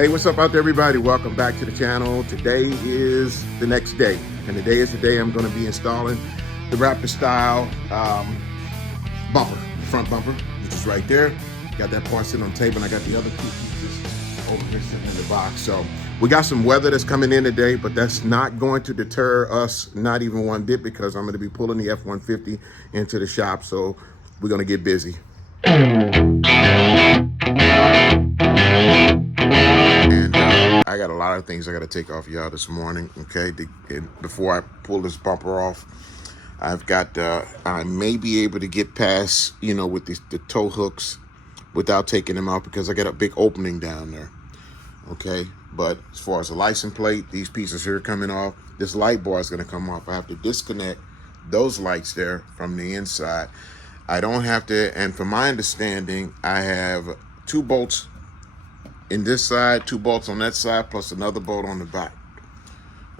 Hey, what's up out there, everybody? Welcome back to the channel. Today is the next day, and today is the day I'm going to be installing the Raptor style bumper, front bumper, which is right there. Got that part sitting on the table, and I got the other two pieces over here sitting in the box. So we got some weather that's coming in today, but that's not going to deter us, not even one bit, because I'm going to be pulling the F-150 into the shop. So we're going to get busy. I got a lot of things I got to take off y'all this morning, okay? Before I pull this bumper off, I've got, I may be able to get past, with the tow hooks without taking them out because I got a big opening down there, okay? But as far as the license plate, these pieces here coming off, this light bar is going to come off. I have to disconnect those lights there from the inside. I don't have to, and from my understanding, I have 2 bolts in this side, 2 bolts on that side, plus another bolt on the back,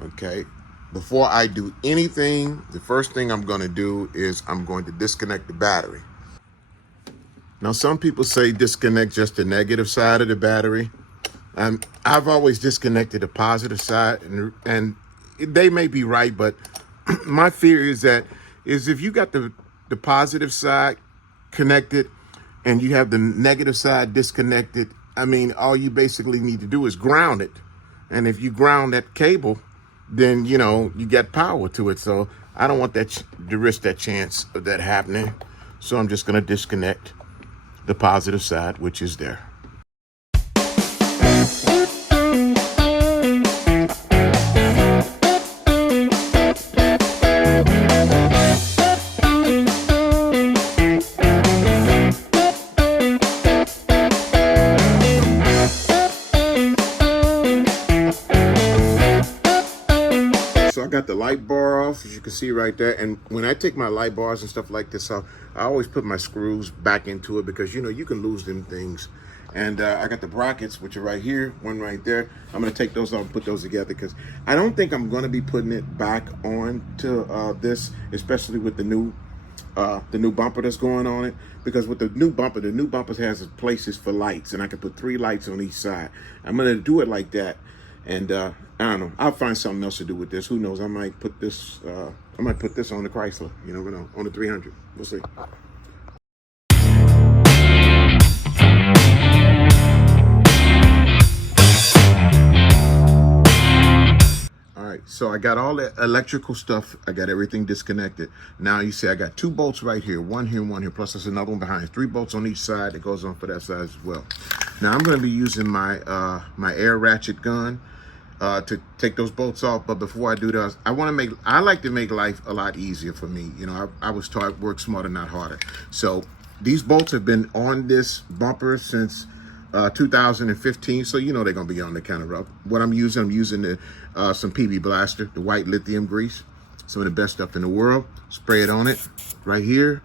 okay? Before I do anything, the first thing I'm gonna do is I'm going to disconnect the battery. Now, some people say disconnect just the negative side of the battery. I've always disconnected the positive side, and they may be right, but my fear is if you got the positive side connected and you have the negative side disconnected, I mean, all you basically need to do is ground it. And if you ground that cable, then, you get power to it. So I don't want to risk that chance of that happening. So I'm just going to disconnect the positive side, which is there. So I got the light bar off, as you can see right there. And when I take my light bars and stuff like this off, I always put my screws back into it because, you can lose them things. And I got the brackets, which are right here, one right there. I'm going to take those off and put those together because I don't think I'm going to be putting it back on to this, especially with the new bumper that's going on it. Because with the new bumper has places for lights, and I can put 3 lights on each side. I'm going to do it like that. And I don't know. I'll find something else to do with this. Who knows? I might put this. I might put this on the Chrysler. You never know. On the 300. We'll see. All right. So I got all the electrical stuff. I got everything disconnected. Now you see, I got 2 bolts right here. One here, one here. Plus there's another one behind. 3 bolts on each side. That goes on for that side as well. Now I'm going to be using my my air ratchet gun to take those bolts off. But before I do that, I like to make life a lot easier for me. I was taught work smarter, not harder. So these bolts have been on this bumper since 2015. So they're gonna be on there kind of rough. What I'm using the some PB Blaster, the white lithium grease, some of the best stuff in the world. Spray it on it right here.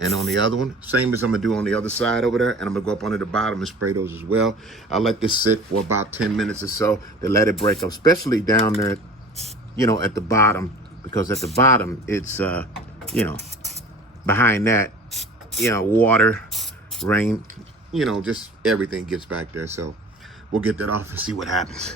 And on the other one, same as I'm gonna do on the other side over there, and I'm gonna go up under the bottom and spray those as well. I'll let this sit for about 10 minutes or so to let it break up, especially down there, at the bottom, because at the bottom, it's, behind that, water, rain, just everything gets back there. So we'll get that off and see what happens.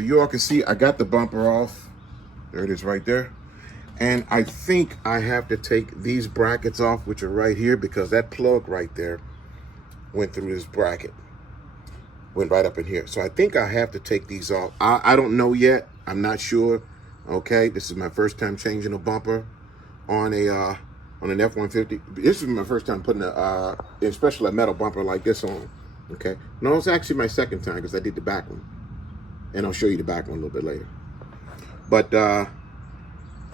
You all can see I got the bumper off. There it is right there. And I think I have to take these brackets off, which are right here, because that plug right there went through this bracket. Went right up in here. So I think I have to take these off. I don't know yet. I'm not sure. Okay, this is my first time changing a bumper on an F-150. This is my first time putting especially a metal bumper like this on. Okay. No, it's actually my second time because I did the back one. And I'll show you the back one a little bit later. But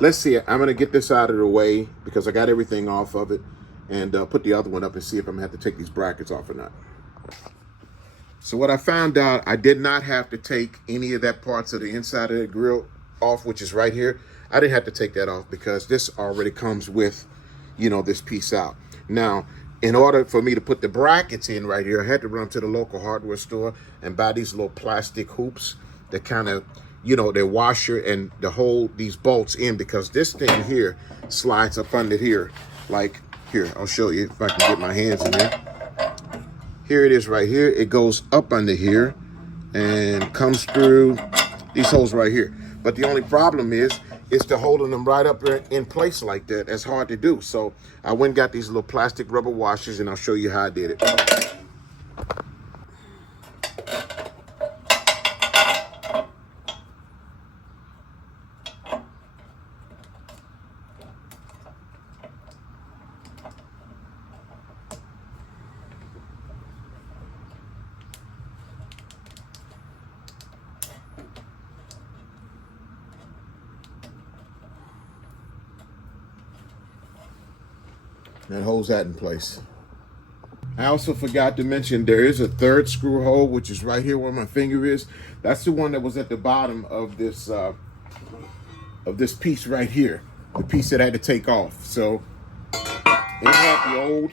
let's see. I'm going to get this out of the way because I got everything off of it, and put the other one up and see if I'm going to have to take these brackets off or not. So what I found out, I did not have to take any of that parts of the inside of the grill off, which is right here. I didn't have to take that off because this already comes with, you know, this piece out. Now, in order for me to put the brackets in right here, I had to run to the local hardware store and buy these little plastic hoops that kind of, you know, they're washer and to hold these bolts in, because this thing here slides up under here. Like here, I'll show you if I can get my hands in there. Here it is right here. It goes up under here and comes through these holes right here. But the only problem is to holding them right up there in place like that. That's hard to do. So I went and got these little plastic rubber washers, and I'll show you how I did it. That holds that in place. I also forgot to mention there is a third screw hole, which is right here where my finger is. That's the one that was at the bottom of this piece right here, the piece that I had to take off. So it had the old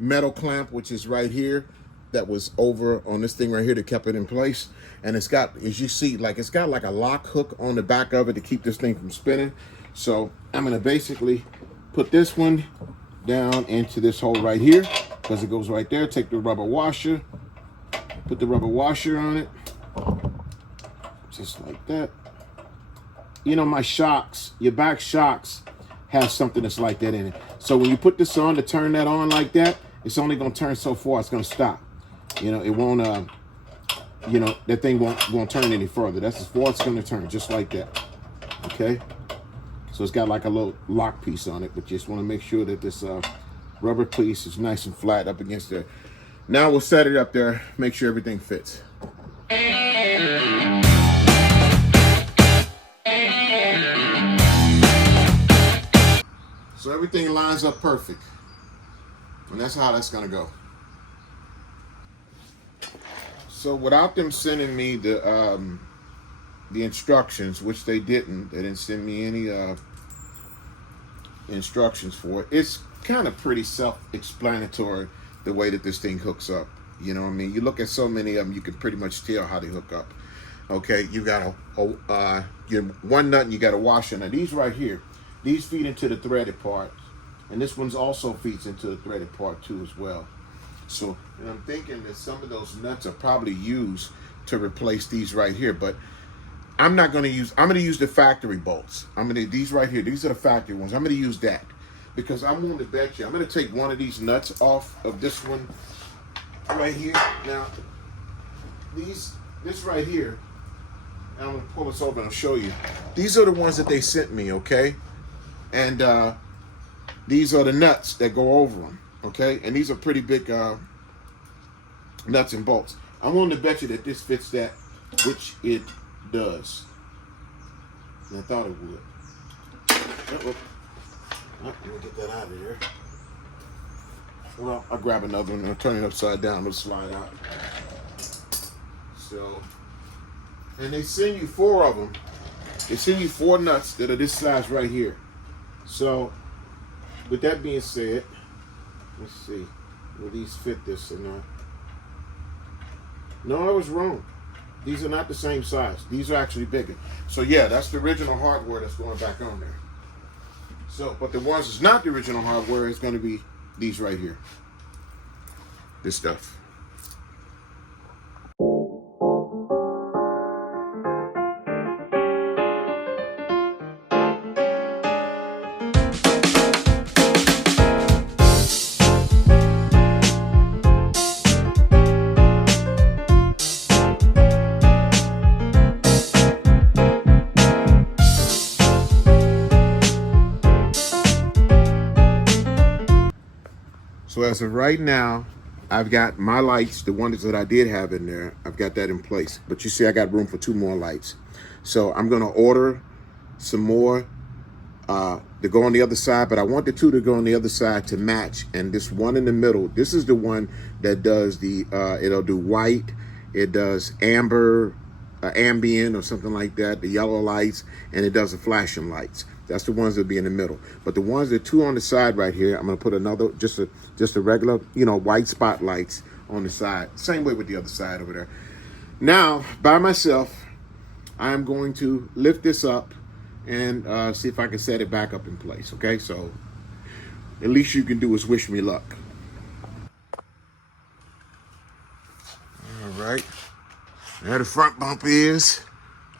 metal clamp, which is right here, that was over on this thing right here that kept it in place. And it's got, as you see, like it's got like a lock hook on the back of it to keep this thing from spinning. So I'm gonna basically put this one down into this hole right here, because it goes right there. Take the rubber washer, put the rubber washer on it, just like that. You know, my shocks, your back shocks have something that's like that in it. So when you put this on to turn that on like that, it's only gonna turn so far, it's gonna stop. You know, it won't, you know, that thing won't turn any further. That's as far as it's gonna turn, just like that, okay? So it's got like a little lock piece on it, but just want to make sure that this rubber piece is nice and flat up against there. Now we'll set it up there, make sure everything fits. So everything lines up perfect. And that's how that's gonna go. So without them sending me the instructions, which they didn't send me any instructions for it. It's kind of pretty self-explanatory the way that this thing hooks up. You know what I mean? You look at so many of them, you can pretty much tell how they hook up. Okay, you got your one nut and you got a washer. Now these right here, these feed into the threaded part, and this one's also feeds into the threaded part too as well. So, and I'm thinking that some of those nuts are probably used to replace these right here, but I'm going to use the factory bolts. These right here, these are the factory ones. I'm going to use that because I'm willing to bet you. I'm going to take one of these nuts off of this one right here. Now, this right here, and I'm going to pull this over and I'll show you. These are the ones that they sent me, okay? And these are the nuts that go over them, okay? And these are pretty big nuts and bolts. I'm willing to bet you that this fits that, which it does. And I thought it would. Let me get that out of here. Well, I'll grab another one and I'll turn it upside down. It'll slide out. So, and they send you 4 of them. They send you 4 nuts that are this size right here. So, with that being said, let's see. Will these fit this or not? No, I was wrong. These are not the same size. These are actually bigger. So yeah, that's the original hardware that's going back on there. So, but the ones that's not the original hardware is going to be these right here. This stuff. So as of right now, I've got my lights, the ones that I did have in there, I've got that in place. But you see, I got room for 2 more lights. So I'm gonna order some more to go on the other side, but I want the two to go on the other side to match. And this one in the middle, this is the one that does the, it'll do white, it does amber, ambient or something like that, the yellow lights, and it does the flashing lights. That's the ones that be in the middle. But the ones that two on the side right here, I'm gonna put another, just a regular, you know, white spotlights on the side. Same way with the other side over there. Now, by myself, I'm going to lift this up and see if I can set it back up in place, okay? So, at least you can do is wish me luck. All right, there the front bumper is.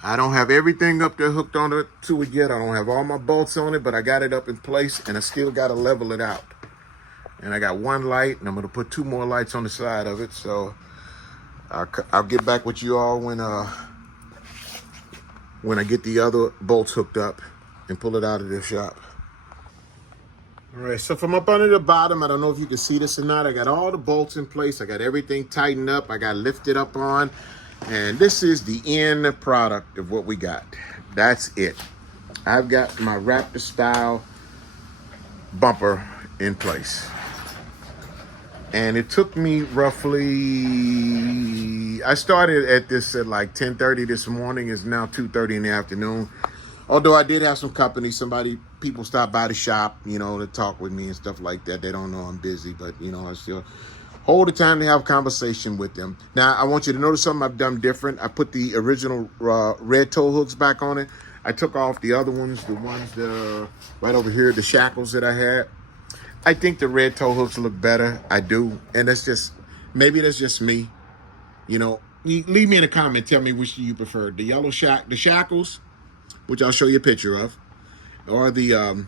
I don't have everything up there hooked on to it yet. I don't have all my bolts on it, but I got it up in place, and I still got to level it out. And I got one light, and I'm going to put two more lights on the side of it. So I'll get back with you all when I get the other bolts hooked up and pull it out of the shop. All right, so from up under the bottom, I don't know if you can see this or not, I got all the bolts in place. I got everything tightened up. I got lifted up on. And this is the end product of what we got. That's it. I've got my Raptor style bumper in place. And it took me roughly, I started at this at like 10:30 this morning. It's now 2:30 in the afternoon. Although I did have some company, people stopped by the shop, you know, to talk with me and stuff like that. They don't know I'm busy, but, you know, I still hold the time to have a conversation with them. Now, I want you to notice something I've done different. I put the original red toe hooks back on it. I took off the other ones, the ones that are right over here, the shackles that I had. I think the red toe hooks look better. I do. And maybe that's just me. You know, leave me in a comment. Tell me which you prefer. The yellow the shackles, which I'll show you a picture of, or the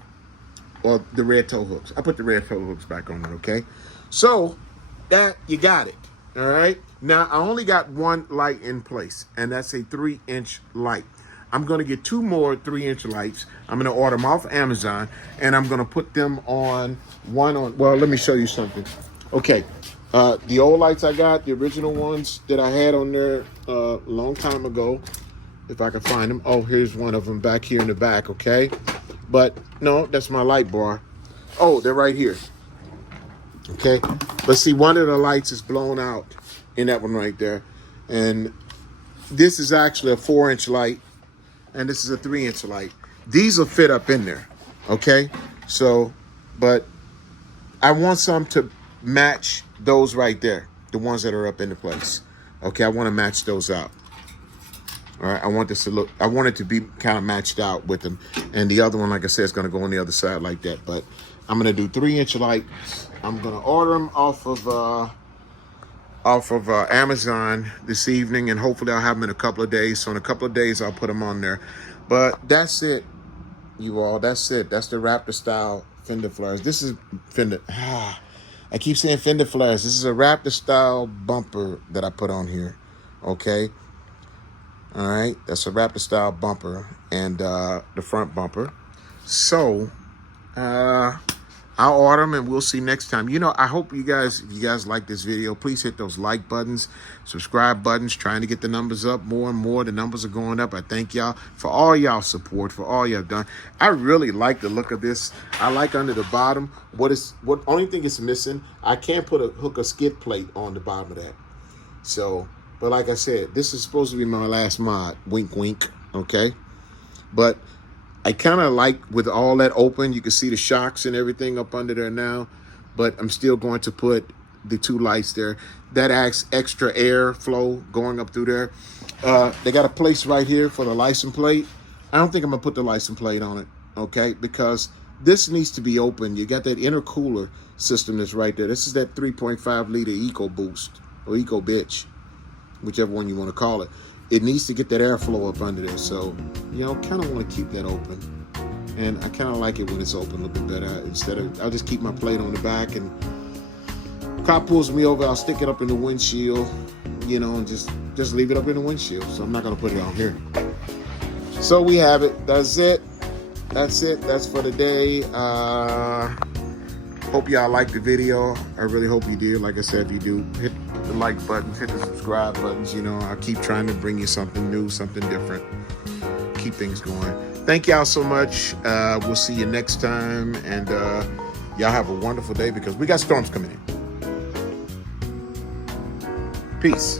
red toe hooks. I put the red toe hooks back on it, okay? So, that you got it, all right? Now, I only got one light in place, and that's a 3-inch light. I'm going to get two more 3-inch lights. I'm going to order them off Amazon, and I'm going to put them on well, let me show you something. Okay, the old lights I got, the original ones that I had on there a long time ago, if I can find them. Oh, here's one of them back here in the back, okay? But, no, that's my light bar. Oh, they're right here. Okay, but see, one of the lights is blown out in that one right there. And this is actually a 4-inch light, and this is a 3-inch light. These will fit up in there, okay? So, but I want some to match those right there, the ones that are up in the place. Okay, I want to match those out. All right, I want this to look, I want it to be kind of matched out with them. And the other one, like I said, is going to go on the other side like that. But I'm going to do 3-inch lights. I'm going to order them off of Amazon this evening, and hopefully I'll have them in a couple of days. So in a couple of days, I'll put them on there. But that's it, you all. That's it. That's the Raptor style fender flares. This is fender. I keep saying fender flares. This is a Raptor style bumper that I put on here. Okay. All right. That's a Raptor style bumper and the front bumper. So, I'll order them and we'll see next time. You know, I hope if you guys like this video, please hit those like buttons, subscribe buttons, trying to get the numbers up more and more. The numbers are going up. I thank y'all for all y'all support, for all y'all done. I really like the look of this. I like under the bottom. What only thing is missing, I can't hook a skid plate on the bottom of that. So, but like I said, this is supposed to be my last mod. Wink, wink. Okay. But I kind of like with all that open, you can see the shocks and everything up under there now, but I'm still going to put the two lights there. That adds extra air flow going up through there. They got a place right here for the license plate. I don't think I'm gonna put the license plate on it, okay? Because this needs to be open. You got that intercooler system that's right there. This is that 3.5 liter Eco Boost or Eco Bitch, whichever one you want to call it. It needs to get that airflow up under there. So, you know, kind of want to keep that open. And I kind of like it when it's open a little bit better. I'll just keep my plate on the back, and car pulls me over, I'll stick it up in the windshield, you know, and just leave it up in the windshield. So I'm not going to put it on here. So we have it. That's it. That's it. That's for today. Hope y'all liked the video. I really hope you did. Like I said, if you do, hit the like buttons, hit the subscribe buttons. You know, I keep trying to bring you something new, something different. Keep things going. Thank y'all so much. We'll see you next time. And y'all have a wonderful day because we got storms coming in. Peace.